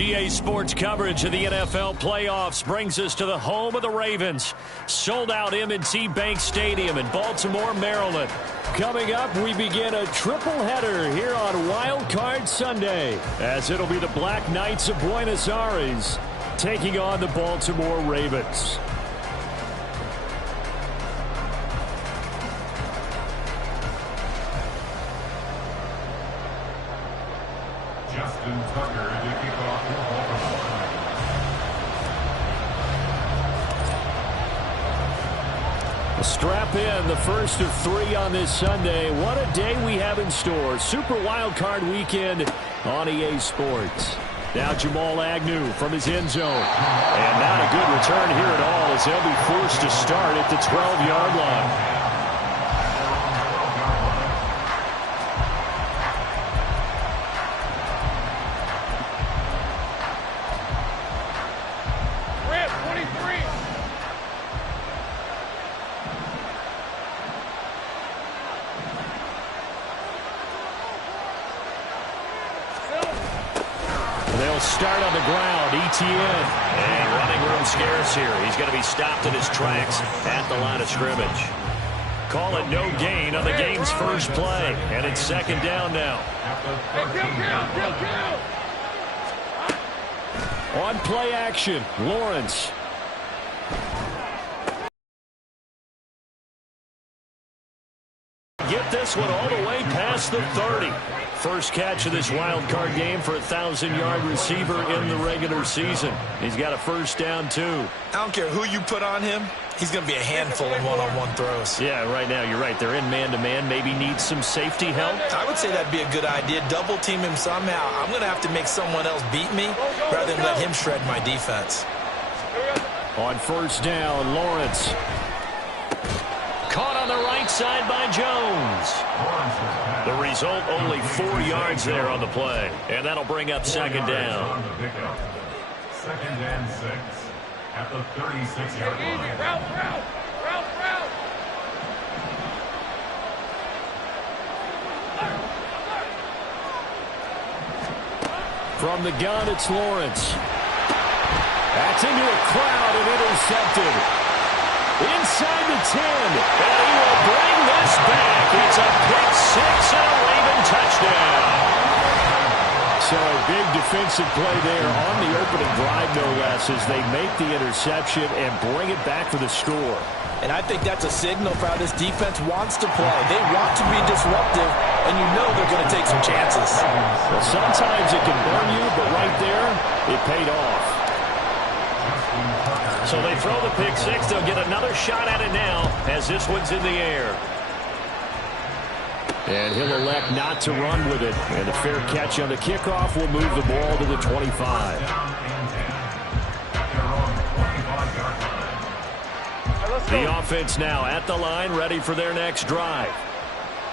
EA Sports coverage of the NFL playoffs brings us to the home of the Ravens. Sold out M&T Bank Stadium in Baltimore, Maryland. Coming up, we begin a triple header here on Wild Card Sunday, as it'll be the Black Knights of Buenos Aires taking on the Baltimore Ravens. Strap in, the first of 3 on this Sunday. What a day we have in store. Super Wild Card Weekend on EA Sports. Now Jamal Agnew from his end zone. And not a good return here at all, as they'll be forced to start at the 12-yard line. Start on the ground, ETN. And running room scarce here. He's going to be stopped in his tracks at the line of scrimmage. Call it no gain on the game's first play. And it's second down now. On play action, Lawrence. Get this one all the way past the 30. First catch of this wild card game for a 1,000-yard receiver in the regular season. He's got a first down, too. I don't care who you put on him. He's going to be a handful in one-on-one throws. Yeah, right now, you're right. They're in man-to-man. Maybe needs some safety help. I would say that'd be a good idea. Double team him somehow. I'm going to have to make someone else beat me rather than let him shred my defense. On first down, Lawrence. Caught on the right side by Jones. The result, only 4 yards there on the play. And that'll bring up second down. Second and 6 at the 36-yard line. Route. From the gun, it's Lawrence. That's into a crowd and intercepted. Inside the 10, and he will bring this back. It's a pick 6 and a Raven touchdown. So a big defensive play there on the opening drive, no less, as they make the interception and bring it back for the score. And I think that's a signal for how this defense wants to play. They want to be disruptive, and you know they're going to take some chances. Well, sometimes it can burn you, but right there, it paid off. So they throw the pick 6. They'll get another shot at it now as this one's in the air. And he'll elect not to run with it. And a fair catch on the kickoff will move the ball to the 25. The offense now at the line, ready for their next drive.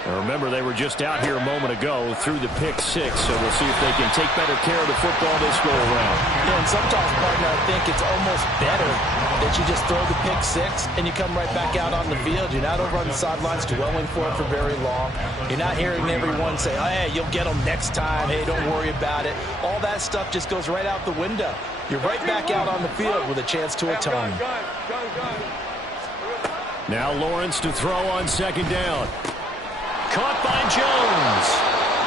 And remember, they were just out here a moment ago through the pick 6, so we'll see if they can take better care of the football this go-around. Yeah, and sometimes, partner, I think it's almost better that you just throw the pick 6 and you come right back out on the field. You're not over on the sidelines dwelling for it for very long. You're not hearing everyone say, oh, hey, you'll get them next time. Hey, don't worry about it. All that stuff just goes right out the window. You're right back out on the field with a chance to atone. Now Lawrence to throw on second down. Caught by Jones.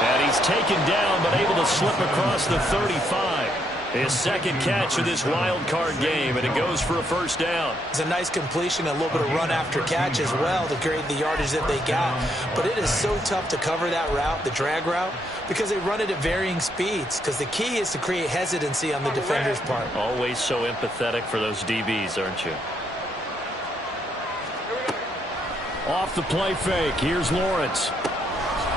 And he's taken down, but able to slip across the 35. His second catch of this wild card game, and it goes for a first down. It's a nice completion, a little bit of run after catch as well to create the yardage that they got. But it is so tough to cover that route, the drag route, because they run it at varying speeds. Because the key is to create hesitancy on the defender's part. Always so empathetic for those DBs, aren't you? Off the play fake, here's Lawrence.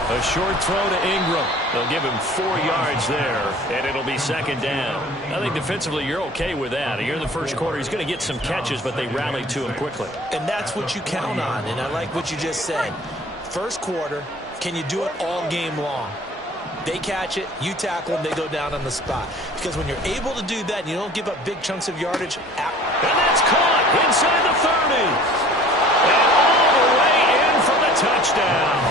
A short throw to Ingram. They'll give him 4 yards there, and it'll be second down. I think defensively you're okay with that. Here in the first quarter, he's going to get some catches, but they rally to him quickly. And that's what you count on, and I like what you just said. First quarter, can you do it all game long? They catch it, you tackle them, they go down on the spot. Because when you're able to do that and you don't give up big chunks of yardage. And that's caught inside the 30. And all the way in for the touchdown.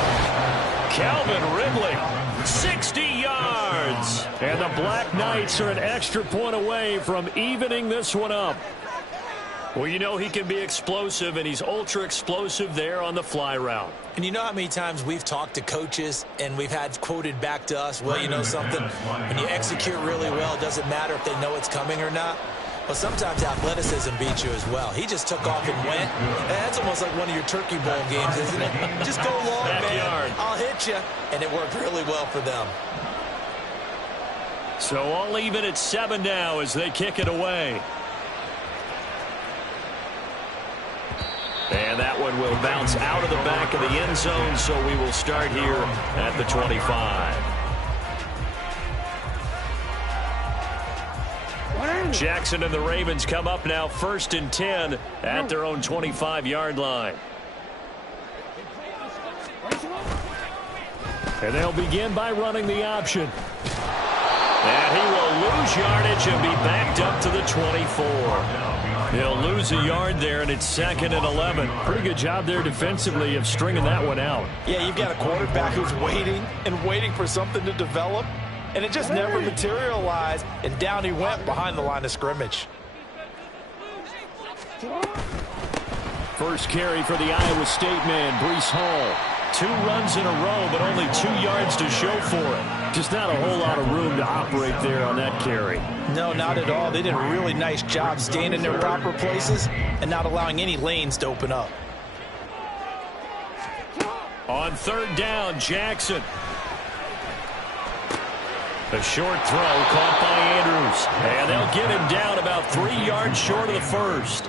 Calvin Ridley, 60 yards. And the Black Knights are an extra point away from evening this one up. Well, you know he can be explosive, and he's ultra explosive there on the fly route. And you know how many times we've talked to coaches and we've had quoted back to us, well, you know something, when you execute really well, it doesn't matter if they know it's coming or not. Well, sometimes athleticism beats you as well. He just took off and went. And that's almost like one of your Turkey Bowl games, isn't it? Just go long, Backyard. man. I'll hit you. And it worked really well for them. So all even at 7 now as they kick it away. And that one will bounce out of the back of the end zone, so we will start here at the 25. Jackson and the Ravens come up now 1st and 10 at their own 25-yard line. And they'll begin by running the option. And he will lose yardage and be backed up to the 24. He'll lose a yard there, and it's 2nd and 11. Pretty good job there defensively of stringing that one out. Yeah, you've got a quarterback who's waiting and waiting for something to develop, and it just never materialized, and down he went behind the line of scrimmage. First carry for the Iowa State man, Breece Hall. 2 runs in a row, but only 2 yards to show for it. Just not a whole lot of room to operate there on that carry. No, not at all. They did a really nice job staying in their proper places and not allowing any lanes to open up. On 3rd down, Jackson. A short throw caught by Andrews. And they'll get him down about 3 yards short of the first.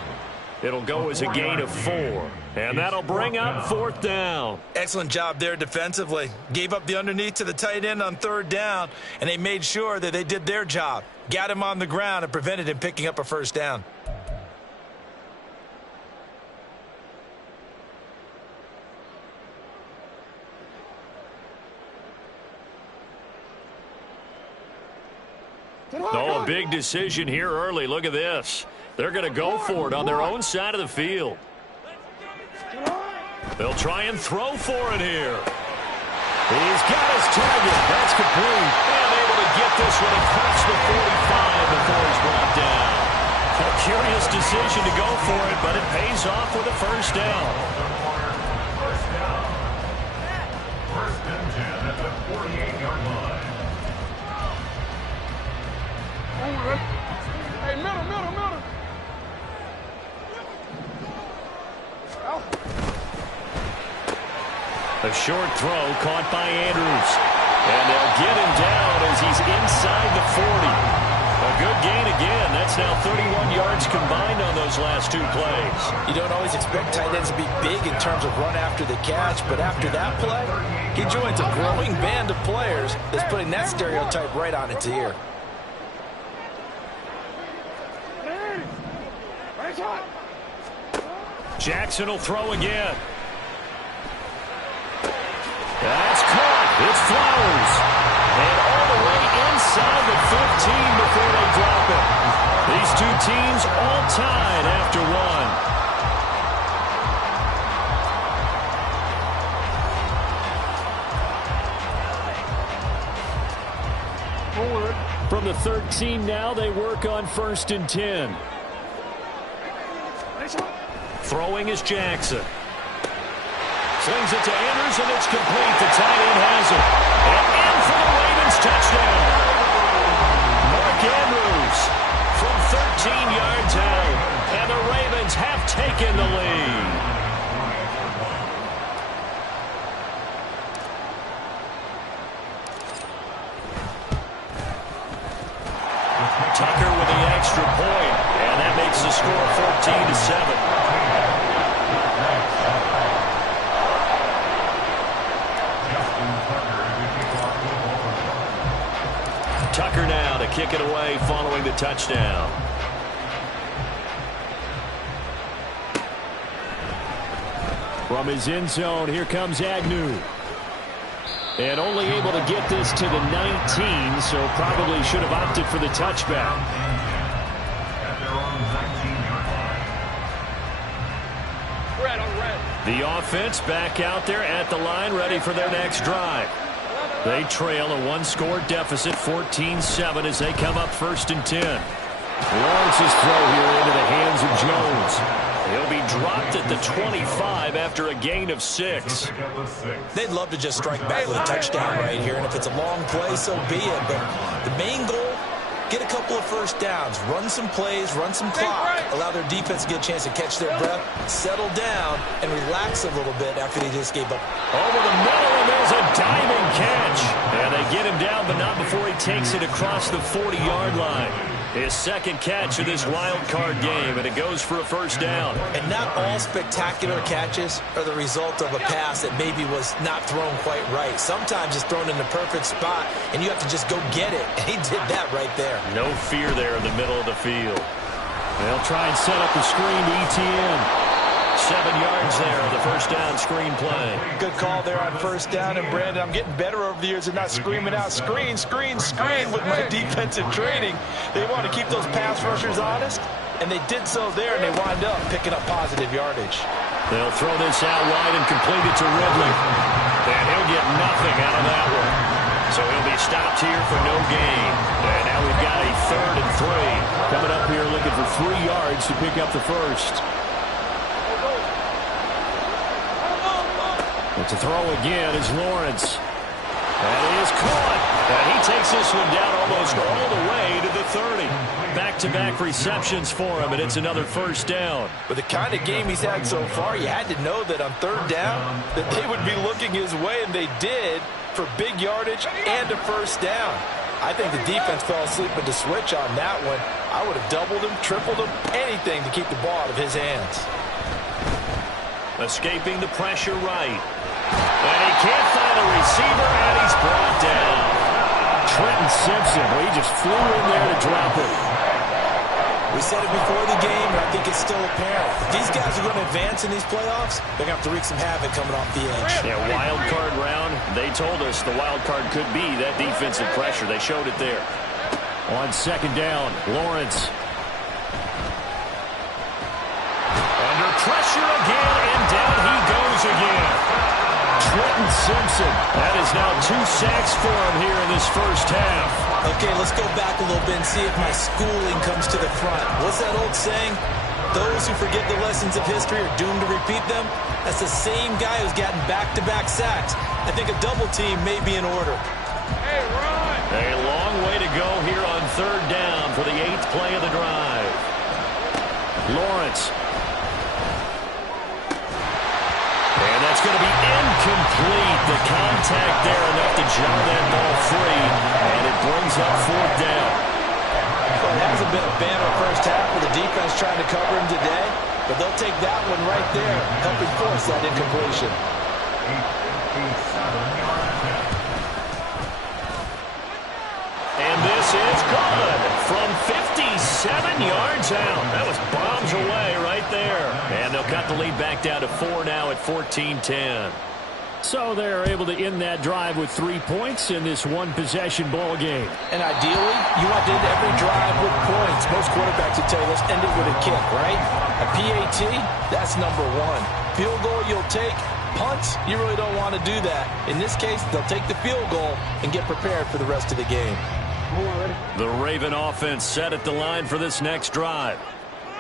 It'll go as a gain of 4. And that'll bring up 4th down. Excellent job there defensively. Gave up the underneath to the tight end on 3rd down, and they made sure that they did their job. Got him on the ground and prevented him picking up a 1st down. Oh, a big decision here early. Look at this. They're going to go for it on their own side of the field. They'll try and throw for it here. He's got his target. That's complete. And able to get this one across the 45 before he's brought down. A curious decision to go for it, but it pays off with a 1st down. First and 10 at the 48-yard line. Hey, middle. A short throw caught by Andrews. And they'll get him down as he's inside the 40. A good gain again. That's now 31 yards combined on those last 2 plays. You don't always expect tight ends to be big in terms of run after the catch, but after that play, he joins a growing band of players that's putting that stereotype right on its ear. Jackson will throw again. That's caught. It's Flowers. And all the way inside the 15 before they drop it. These 2 teams all tied after 1. From the 13 now, they work on 1st and 10. Throwing is Jackson. Slings it to Andrews, and it's complete. The tight end has it. And in for the Ravens touchdown. Mark Andrews from 13 yards out. And the Ravens have taken the lead. Tucker with the extra point. And that makes the score 14-7. Tucker now to kick it away following the touchdown. From his end zone, here comes Agnew. And only able to get this to the 19, so probably should have opted for the touchback. Red on red. The offense back out there at the line, ready for their next drive. They trail a one-score deficit, 14-7, as they come up 1st and 10. Lawrence's throw here into the hands of Jones. He'll be dropped at the 25 after a gain of 6. They'd love to just strike back with a touchdown right here, and if it's a long play, so be it. But the main goal, get a couple of first downs, run some plays, run some clock, allow their defense to get a chance to catch their breath, settle down, and relax a little bit after they just gave up. Over the middle, and there's a diving catch. And they get him down, but not before he takes it across the 40-yard line. His second catch of this wild card game, and it goes for a first down. And not all spectacular catches are the result of a pass that maybe was not thrown quite right. Sometimes it's thrown in the perfect spot, and you have to just go get it. And he did that right there. No fear there in the middle of the field. They'll try and set up the screen to ETN. 7 yards there on the first down screen play. Good call there on first down. And, Brandon, I'm getting better over the years and not screaming out screen, screen, screen with my defensive training. They want to keep those pass rushers honest, and they did so there, and they wind up picking up positive yardage. They'll throw this out wide and complete it to Ridley. And he'll get nothing out of that one. So he'll be stopped here for no gain. And now we've got a 3rd and 3. Coming up here looking for 3 yards to pick up the first. But to throw again is Lawrence. That is caught. And he takes this one down almost all the way to the 30. Back-to-back receptions for him, and it's another first down. With the kind of game he's had so far, you had to know that on 3rd down that they would be looking his way, and they did, for big yardage and a first down. I think the defense fell asleep with the switch on that one. I would have doubled him, tripled him, anything to keep the ball out of his hands. Escaping the pressure right. And he can't find a receiver, and he's brought down. Trenton Simpson, well, he just flew in there to drop it. We said it before the game, and I think it's still apparent. If these guys are going to advance in these playoffs, they're going to have to wreak some havoc coming off the edge. Yeah, wild card round. They told us the wild card could be that defensive pressure. They showed it there. On 2nd down, Lawrence. Under pressure again, and down he goes again. Trenton Simpson. That is now 2 sacks for him here in this first half. Okay, let's go back a little bit and see if my schooling comes to the front. What's that old saying? Those who forget the lessons of history are doomed to repeat them. That's the same guy who's gotten back-to-back sacks. I think a double team may be in order. Hey, Ron! A long way to go here on 3rd down for the 8th play of the drive. Lawrence. And that's going to be incomplete. The contact there enough to jar that ball free, and it brings up 4th down. Well, it hasn't been a banner first half with the defense trying to cover him today, but they'll take that one right there, helping force that incompletion. And this is good from 57 yards out. That was bombs away right there. And they'll cut the lead back down to 4 now at 14-10. So they're able to end that drive with 3 points in this one-possession ball game. And ideally, you want to end every drive with points. Most quarterbacks would tell you, let's end it with a kick, right? A PAT, that's number 1. Field goal you'll take. Punts, you really don't want to do that. In this case, they'll take the field goal and get prepared for the rest of the game. The Raven offense set at the line for this next drive.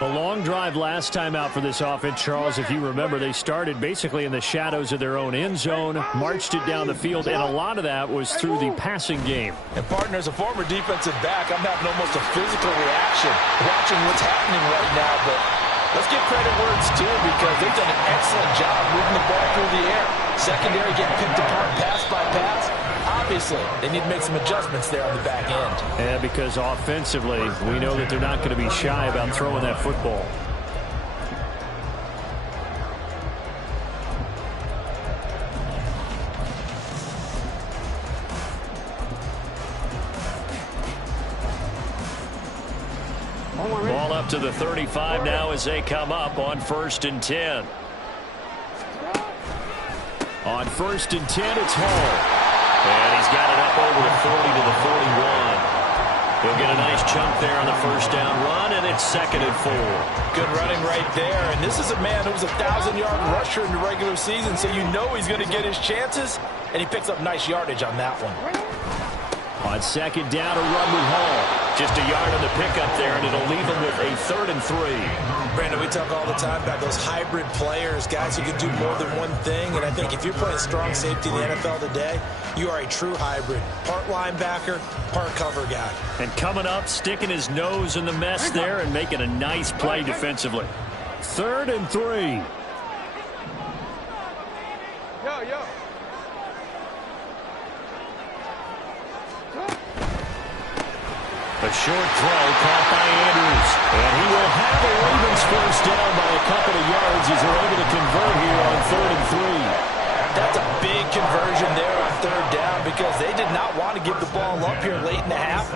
A long drive last time out for this offense, Charles. If you remember, they started basically in the shadows of their own end zone, marched it down the field, and a lot of that was through the passing game. And, partner, as a former defensive back, I'm having almost a physical reaction watching what's happening right now. But let's give credit where it's due, because they've done an excellent job moving the ball through the air. Secondary getting picked apart pass by pass. Obviously, they need to make some adjustments there on the back end. Yeah, because offensively, we know that they're not going to be shy about throwing that football. Ball up to the 35 now as they come up on 1st and 10. On 1st and 10, it's Hall. And he's got it up over the 40 to the 41. He'll get a nice chunk there on the first down run, and it's 2nd and 4. Good running right there. And this is a man who was a 1,000-yard rusher in the regular season, so you know he's going to get his chances, and he picks up nice yardage on that one. On 2nd down, a run with Hall. Just a yard on the pickup there, and it'll leave him with a 3rd and 3. Brandon, we talk all the time about those hybrid players, guys who can do more than one thing. And I think if you're playing strong safety in the NFL today, you are a true hybrid. Part linebacker, part cover guy. And coming up, sticking his nose in the mess there and making a nice play defensively. 3rd and 3. A short throw caught by Andrews. And he will have the Ravens first down by a couple of yards as they're able to convert here on 3rd and 3. That's a big conversion there on 3rd down because they did not want to give the ball up here late in the half.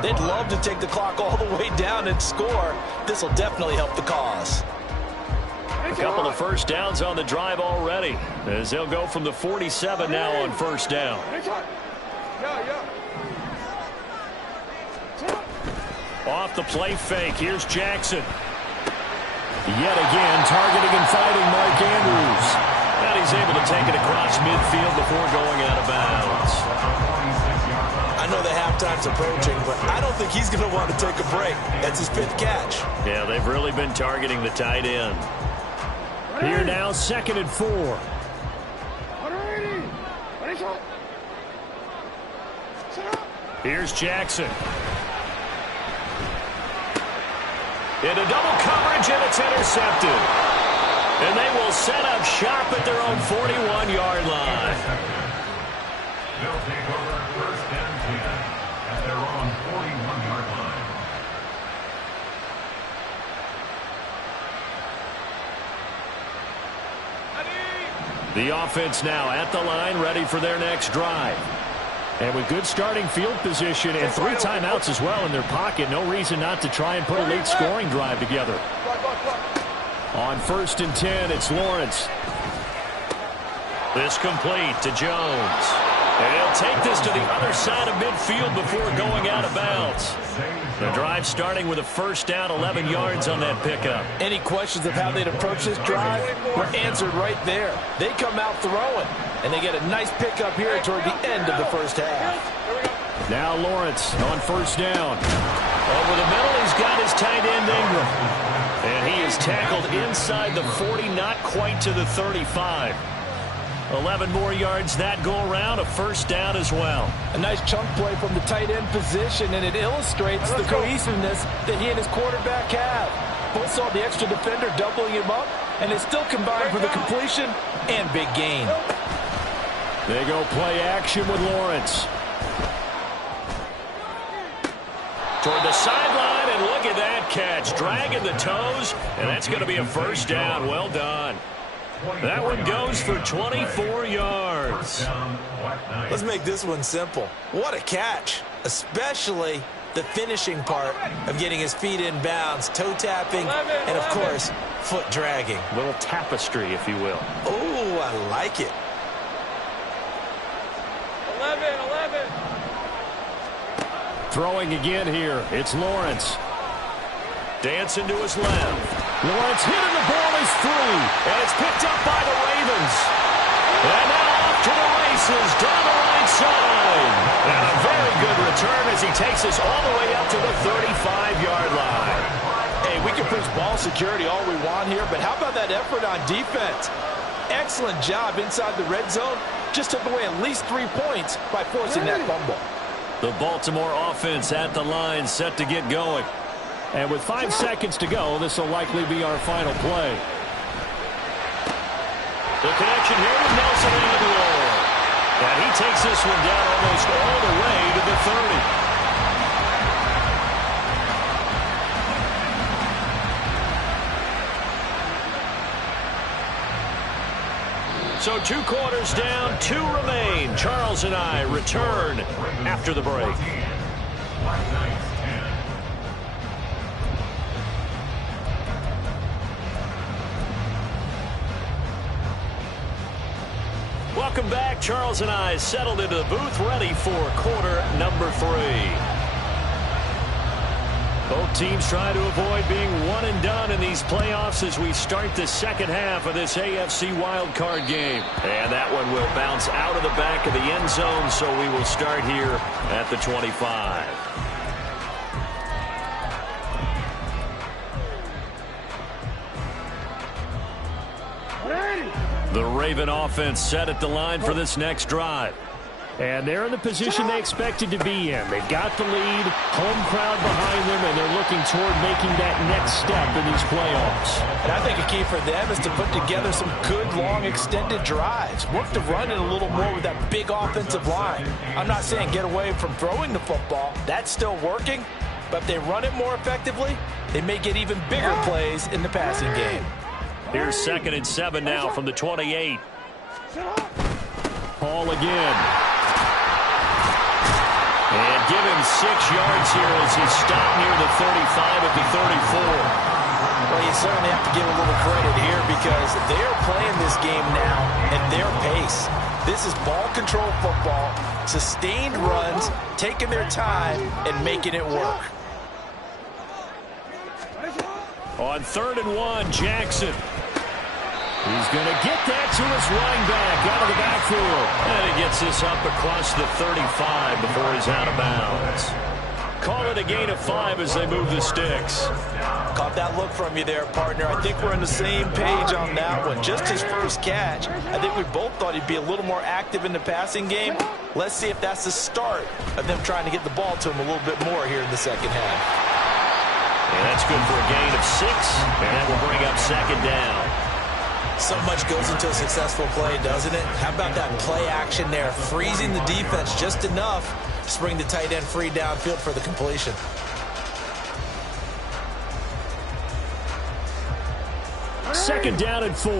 They'd love to take the clock all the way down and score. This will definitely help the cause. A couple of first downs on the drive already as they'll go from the 47 now on first down. Off the play fake. Here's Jackson. Yet again, targeting and fighting Mark Andrews. And he's able to take it across midfield before going out of bounds. I know the halftime's approaching, but I don't think he's going to want to take a break. That's his 5th catch. Yeah, they've really been targeting the tight end. Here now, 2nd and 4. Here's Jackson. Into double coverage, and it's intercepted. And they will set up shop at their own 41-yard line. They'll take over 1st and 10 at their own 41-yard line. The offense now at the line, ready for their next drive. And with good starting field position and 3 timeouts as well in their pocket, no reason not to try and put a late scoring drive together. On 1st and 10, it's Lawrence. This complete to Jones. And he'll take this to the other side of midfield before going out of bounds. The drive starting with a first down, 11 yards on that pickup. Any questions of how they'd approach this drive were answered right there. They come out throwing, and they get a nice pickup here toward the end of the first half. Now Lawrence on first down. Over the middle, he's got his tight end Ingram. And he is tackled inside the 40, not quite to the 35. 11 more yards that go around, a first down as well. A nice chunk play from the tight end position, and it illustrates the cohesiveness that he and his quarterback have. Both saw the extra defender doubling him up, and they still combined for the completion and big gain. They go play action with Lawrence. Toward the sideline, and look at that catch. Dragging the toes, and that's going to be a first down. Well done. That one goes for 24 yards. Let's make this one simple. What a catch, especially the finishing part of getting his feet in bounds, toe tapping, and of course, foot dragging. A little tapestry, if you will. Oh, I like it. 11. Throwing again here, it's Lawrence. Dancing to his left. Lawrence hit and the ball is free. And it's picked up by the Ravens. And now off to the races down the right side. And a very good return as he takes us all the way up to the 35-yard line. Hey, we can preach ball security all we want here, but how about that effort on defense? Excellent job inside the red zone. Just took away at least 3 points by forcing that fumble. The Baltimore offense at the line set to get going. And with 5 seconds to go, this will likely be our final play. The connection here with Nelson Aguilar. And he takes this one down almost all the way to the 30. So 2 quarters down, 2 remain. Charles and I return after the break. Welcome back. Charles and I settled into the booth, ready for quarter number 3. Both teams try to avoid being one and done in these playoffs as we start the second half of this AFC wildcard game. And that one will bounce out of the back of the end zone, so we will start here at the 25. The Raven offense set at the line for this next drive. And they're in the position they expected to be in. They've got the lead, home crowd behind them, and they're looking toward making that next step in these playoffs. And I think a key for them is to put together some good, long, extended drives. Work the run in a little more with that big offensive line. I'm not saying get away from throwing the football. That's still working. But if they run it more effectively, they may get even bigger plays in the passing game. Here's 2nd and 7 now from the 28. Paul again. And give him 6 yards here as he stopped near the 35 at the 34. Well, you certainly have to give a little credit here because they're playing this game now at their pace. This is ball control football, sustained runs, taking their time, and making it work. On 3rd and 1, Jackson. He's going to get that to his running back out of the backfield. And he gets this up across the 35 before he's out of bounds. Call it a gain of 5 as they move the sticks. Caught that look from you there, partner. I think we're on the same page on that one. Just his first catch. I think we both thought he'd be a little more active in the passing game. Let's see if that's the start of them trying to get the ball to him a little bit more here in the second half. And that's good for a gain of 6. And that will bring up 2nd down. So much goes into a successful play, doesn't it? How about that play action there? Freezing the defense just enough to bring the tight end free downfield for the completion. Second down and 4.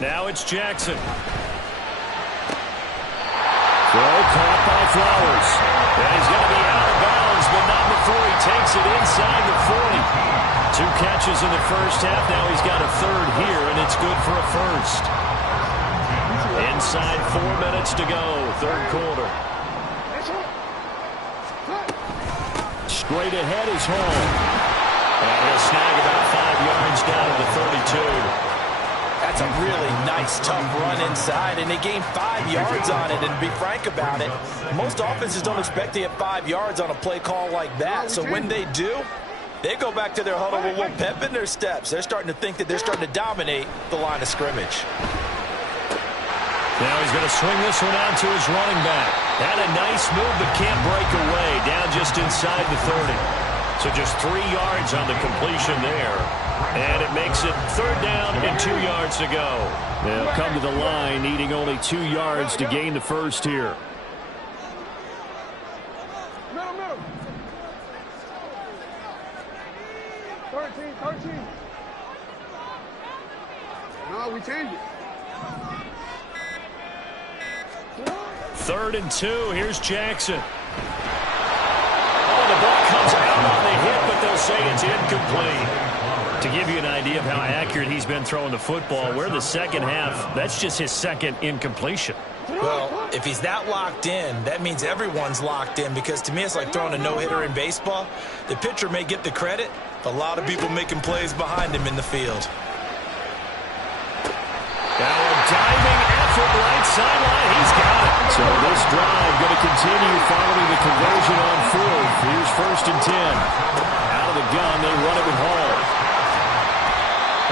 Now it's Jackson. Throw caught by Flowers. And he's going to be out of bounds, but not before he takes it inside the 40. 2 catches in the first half. Now he's got a 3rd here, and it's good for a 1st. Inside 4 minutes to go, 3rd quarter. Straight ahead is Hall. And he'll snag about 5 yards down to the 32. That's a really nice, tough run inside, and they gained 5 yards on it. And to be frank about it, most offenses don't expect to get 5 yards on a play call like that. So when they do, they go back to their huddle with a little pep in their steps. They're starting to think that they're starting to dominate the line of scrimmage. Now he's going to swing this one out to his running back. Had a nice move, but can't break away. Down just inside the 30. So just 3 yards on the completion there. And it makes it 3rd down and 2 yards to go. They'll come to the line, needing only 2 yards to gain the 1st here. Middle. 13. No, we changed it. 3rd and 2. Here's Jackson. Oh, the ball comes out on the hit, but they'll say it's incomplete. To give you an idea of how accurate he's been throwing the football, we're in the second half. That's just his 2nd incompletion. Well, if he's that locked in, that means everyone's locked in, because to me it's like throwing a no-hitter in baseball. The pitcher may get the credit, but a lot of people making plays behind him in the field. Now a diving effort right sideline. He's got it. So this drive going to continue following the conversion on 4th. Here's 1st and 10. Out of the gun, they run it with Hall.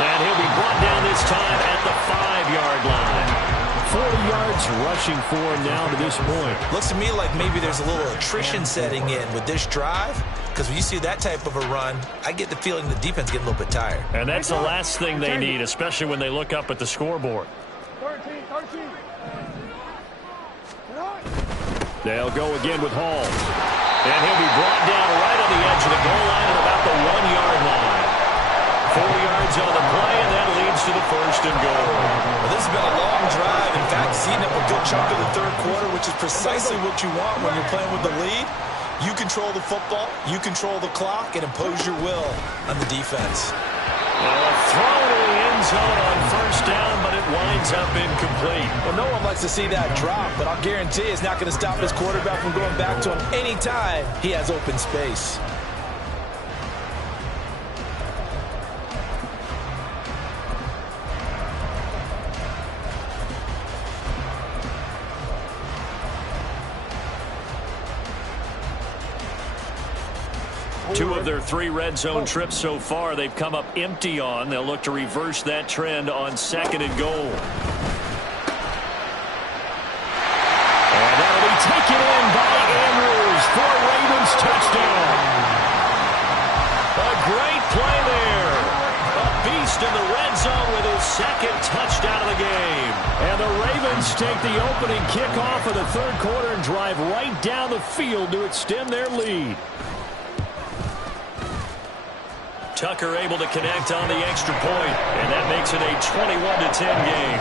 And he'll be brought down this time at the 5-yard line. 40 yards rushing for him now to this point. Looks to me like maybe there's a little attrition setting in with this drive, because when you see that type of a run, I get the feeling the defense getting a little bit tired. And that's the last thing they need, especially when they look up at the scoreboard. 13. They'll go again with Hall. And he'll be brought down right on the edge of the goal line at about the 1-yard line. 4 yards on the play, and that leads to the 1st and goal. Well, this has been a long drive. In fact, seeing up a good chunk of the 3rd quarter, which is precisely what you want when you're playing with the lead. You control the football, you control the clock, and impose your will on the defense. Throw to the end end zone on first down, but it winds up incomplete. Well, no one likes to see that drop, but I'll guarantee it's not going to stop his quarterback from going back to him anytime he has open space. Two of their 3 red zone trips so far, they've come up empty on. They'll look to reverse that trend on 2nd and goal. And that'll be taken in by Andrews for a Ravens touchdown. A great play there. A beast in the red zone with his 2nd touchdown of the game. And the Ravens take the opening kickoff of the 3rd quarter and drive right down the field to extend their lead. Tucker able to connect on the extra point, and that makes it a 21-10 game.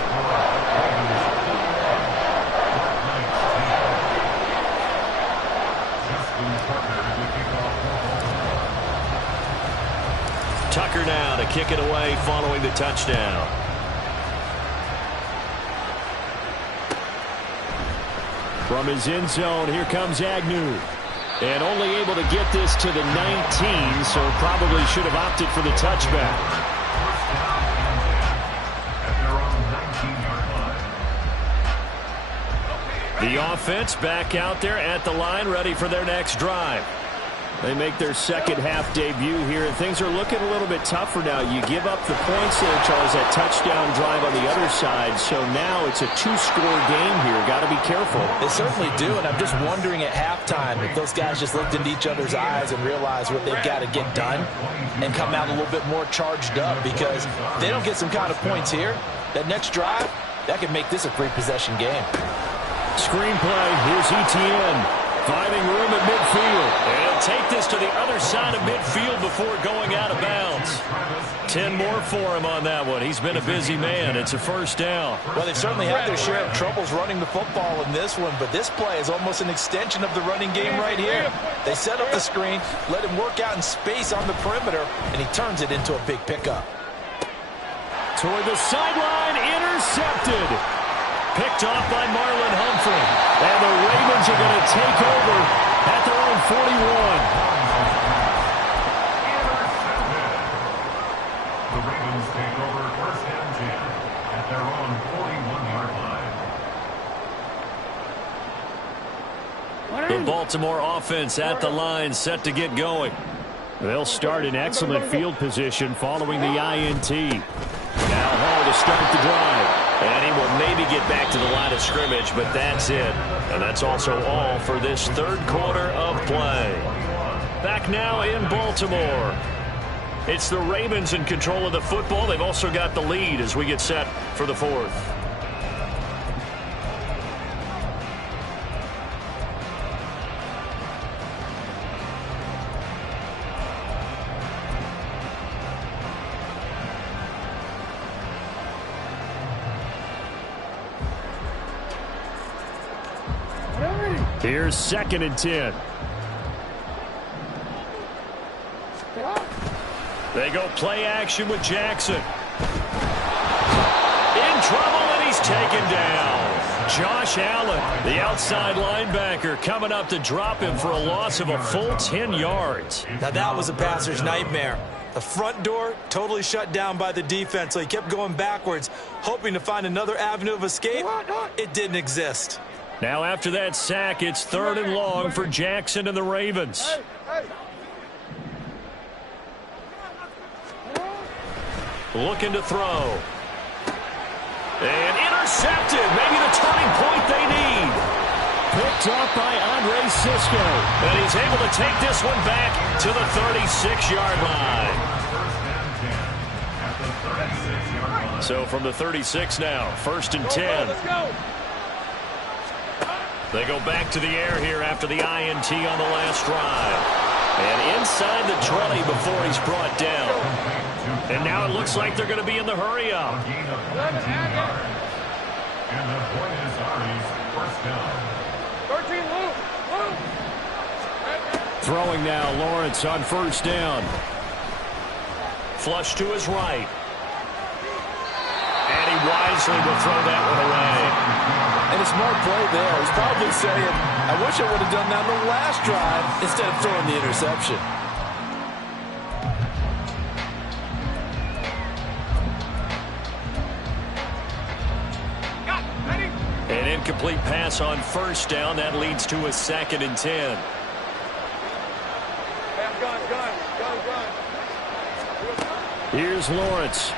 Tucker now to kick it away following the touchdown. From his end zone, here comes Agnew. And only able to get this to the 19, so probably should have opted for the touchback. The offense back out there at the line, ready for their next drive. They make their 2nd half debut here, and things are looking a little bit tougher now. You give up the points there, Charles, that touchdown drive on the other side, so now it's a 2-score game here. Got to be careful. They certainly do, and I'm just wondering at halftime if those guys just looked into each other's eyes and realized what they've got to get done and come out a little bit more charged up, because if they don't get some kind of points here, that next drive, that could make this a 3-possession game. Screenplay, here's ETN. Finding room at midfield. And he'll take this to the other side of midfield before going out of bounds. 10 more for him on that one. He's been a busy man. It's a 1st down. Well, they've certainly had their share of troubles running the football in this one, but this play is almost an extension of the running game right here. They set up the screen, let him work out in space on the perimeter, and he turns it into a big pickup. Toward the sideline, intercepted. Picked off by Marlon Humphrey. And the Ravens are going to take over at their own 41. The Ravens take over 1st and 10 at their own 41-yard line. The Baltimore offense at the line, set to get going. They'll start in excellent field position following the INT. Now Hall to start the drive. And he will maybe get back to the line of scrimmage, but that's it. And that's also all for this 3rd quarter of play. Back now in Baltimore. It's the Ravens in control of the football. They've also got the lead as we get set for the 4th. Here's 2nd and 10. They go play action with Jackson. In trouble, and he's taken down. Josh Allen, the outside linebacker, coming up to drop him for a loss of a full 10 yards. Now that was a passer's nightmare. The front door totally shut down by the defense, so he kept going backwards, hoping to find another avenue of escape. It didn't exist. Now after that sack, it's 3rd and long for Jackson and the Ravens. Looking to throw. And intercepted. Maybe the turning point they need. Picked up by Andre Sisco. And he's able to take this one back to the 36-yard line. So from the 36 now, 1st and 10. Let's go. They go back to the air here after the INT on the last drive. And inside the 20 before he's brought down. And now it looks like they're going to be in the hurry-up. And the Buenos Aires 1st down. 13, Luke. Throwing now, Lawrence on 1st down. Flush to his right. he wisely will throw that one away. And a smart play there. He's probably saying, I wish I would have done that on the last drive instead of throwing the interception. An incomplete pass on first down. That leads to a 2nd and 10. Gun. Here's Lawrence.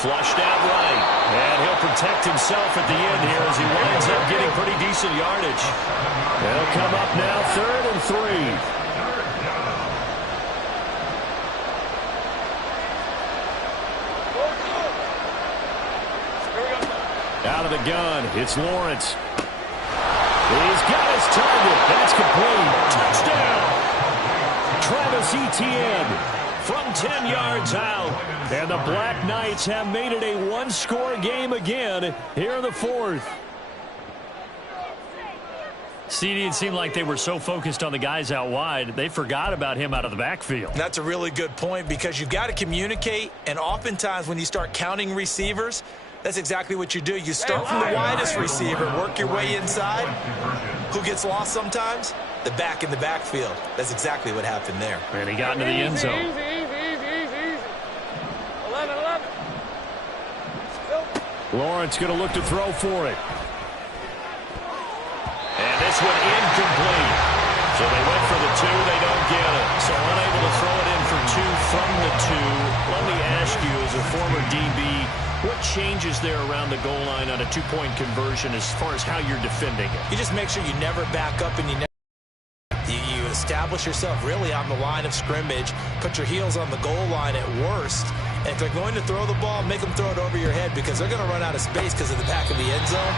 Flushed out right. And he'll protect himself at the end here as he winds up getting pretty decent yardage. They'll come up now 3rd and 3. Out of the gun, it's Lawrence. He's got his target. That's complete. Touchdown. Travis Etienne from 10 yards out. And the Black Knights have made it a one-score game again here in the 4th. CD, it seemed like they were so focused on the guys out wide, they forgot about him out of the backfield. That's a really good point because you've got to communicate, and oftentimes when you start counting receivers, that's exactly what you do. You start from the widest receiver, work your way inside. Who gets lost sometimes? The back in the backfield. That's exactly what happened there. And he got into the end zone. Easy. 11. Lawrence going to look to throw for it. And this one incomplete. So they went for the 2. They don't get it. So unable to throw it in for 2 from the 2. Let me ask you, as a former DB, what changes there around the goal line on a 2-point conversion as far as how you're defending it? You just make sure you never back up and you establish yourself really on the line of scrimmage, put your heels on the goal line at worst, and if they're going to throw the ball, make them throw it over your head because they're going to run out of space because of the back of the end zone.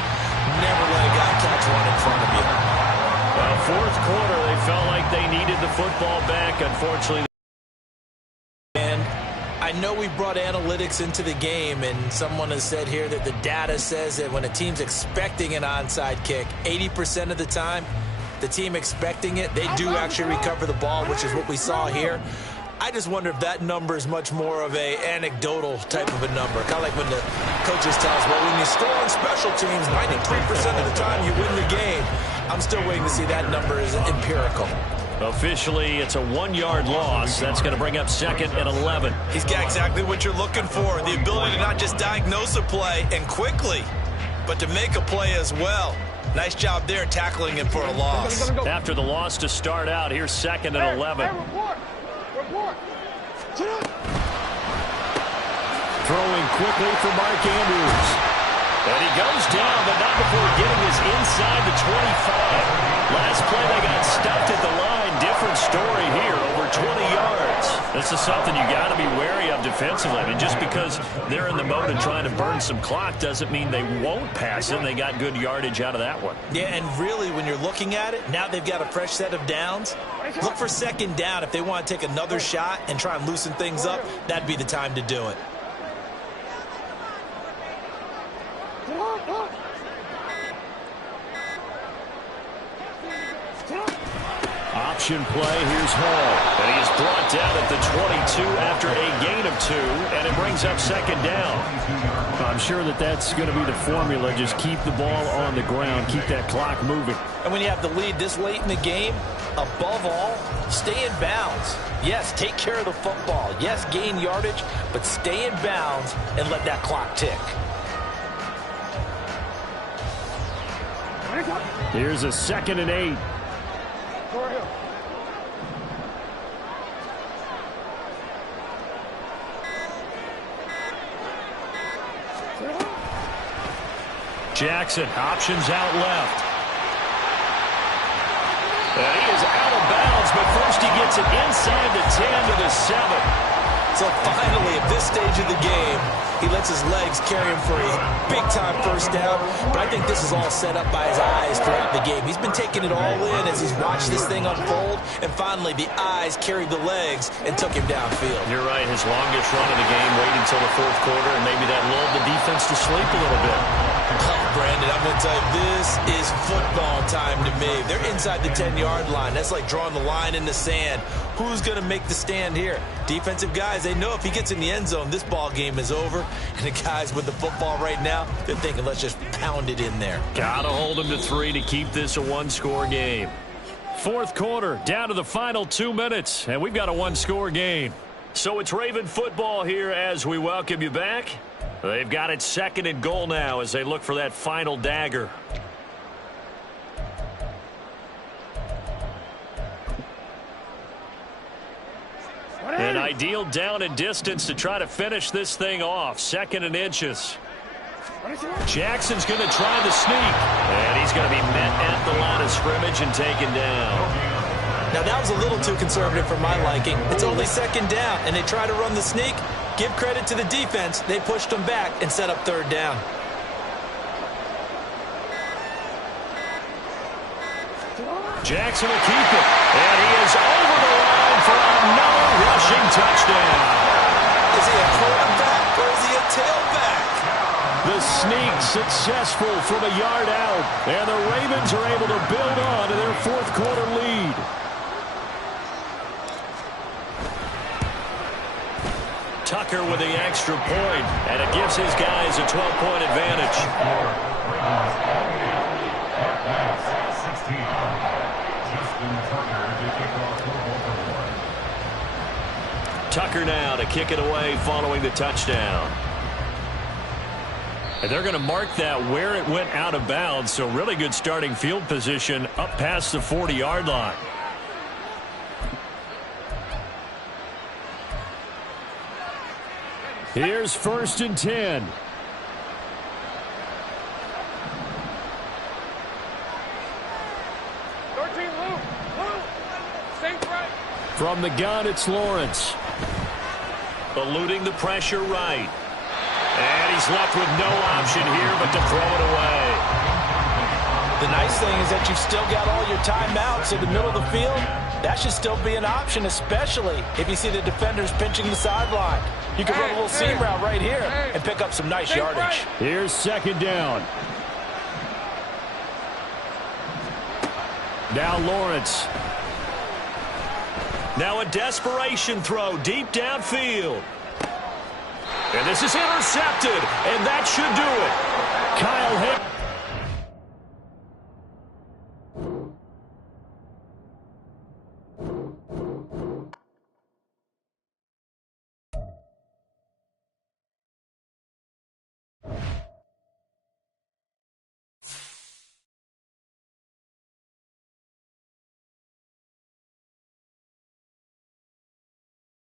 Never let a guy catch one in front of you. Well, 4th quarter, they felt like they needed the football back. Unfortunately, I know we brought analytics into the game, and someone has said here that the data says that when a team's expecting an onside kick, 80% of the time, the team expecting it, they do actually recover the ball, which is what we saw here. I just wonder if that number is much more of a anecdotal type of a number. Kind of like when the coaches tell us, well, when you score on special teams, 93% of the time you win the game. I'm still waiting to see that number is empirical. officially it's a 1-yard loss. That's going to bring up 2nd and 11. He's got exactly what you're looking for, the ability to not just diagnose a play and quickly, but to make a play as well. Nice job there tackling him for a loss. After the loss to start out, here's 2nd and 11. Report. Throwing quickly for Mark Andrews. And he goes down, but not before getting his inside the 25. Last play, they got stuffed at the line. Different story here, over 20 yards. This is something you got to be wary of defensively. I mean, just because they're in the mode of trying to burn some clock doesn't mean they won't pass it. They got good yardage out of that one. Yeah, and really, when you're looking at it, now they've got a fresh set of downs. Look for 2nd down. If they want to take another shot and try and loosen things up, that'd be the time to do it. Option play, here's Hall. And he is brought down at the 22 after a gain of 2, and it brings up 2nd down. I'm sure that's going to be the formula. Just keep the ball on the ground, keep that clock moving. And when you have the lead this late in the game, above all, stay in bounds. Yes, take care of the football. Yes, gain yardage, but stay in bounds and let that clock tick. Here's a 2nd and 8. Jackson, options out left. And he is out of bounds, but first he gets it inside the 10 to the 7. So finally, at this stage of the game, he lets his legs carry him for a big-time first down. But I think this is all set up by his eyes throughout the game. He's been taking it all in as he's watched this thing unfold. And finally, the eyes carried the legs and took him downfield. You're right. His longest run of the game, waiting until the 4th quarter, and maybe that lulled the defense to sleep a little bit. Oh, Brandon, I'm going to tell you, this is football time to me. They're inside the 10-yard line. That's like drawing the line in the sand. Who's going to make the stand here? Defensive guys, they know if he gets in the end zone, this ball game is over. And the guys with the football right now, they're thinking, let's just pound it in there. Got to hold him to 3 to keep this a one-score game. Fourth quarter, down to the final 2 minutes, and we've got a one-score game. So it's Raven football here as we welcome you back. They've got it 2nd and goal now as they look for that final dagger. An ideal down and distance to try to finish this thing off. 2nd and inches. Jackson's going to try the sneak. And he's going to be met at the line of scrimmage and taken down. Now, that was a little too conservative for my liking. It's only 2nd down, and they try to run the sneak. Give credit to the defense. They pushed them back and set up 3rd down. Jackson will keep it. And he is over the line for another rushing touchdown. Is he a quarterback or is he a tailback? The sneak successful from a yard out. And the Ravens are able to build on to their 4th quarter lead. Tucker with the extra point, and it gives his guys a 12-point advantage. Tucker now to kick it away following the touchdown. And they're going to mark that where it went out of bounds, so really good starting field position up past the 40-yard line. Here's 1st and 10. From the gun, it's Lawrence. Eluding the pressure right. And he's left with no option here but to throw it away. The nice thing is that you've still got all your timeouts in the middle of the field. That should still be an option, especially if you see the defenders pinching the sideline. You can run a little seam route right here and pick up some nice yardage. Here's 2nd down. Now Lawrence. Now a desperation throw deep downfield. And this is intercepted, and that should do it. Kyle Hick.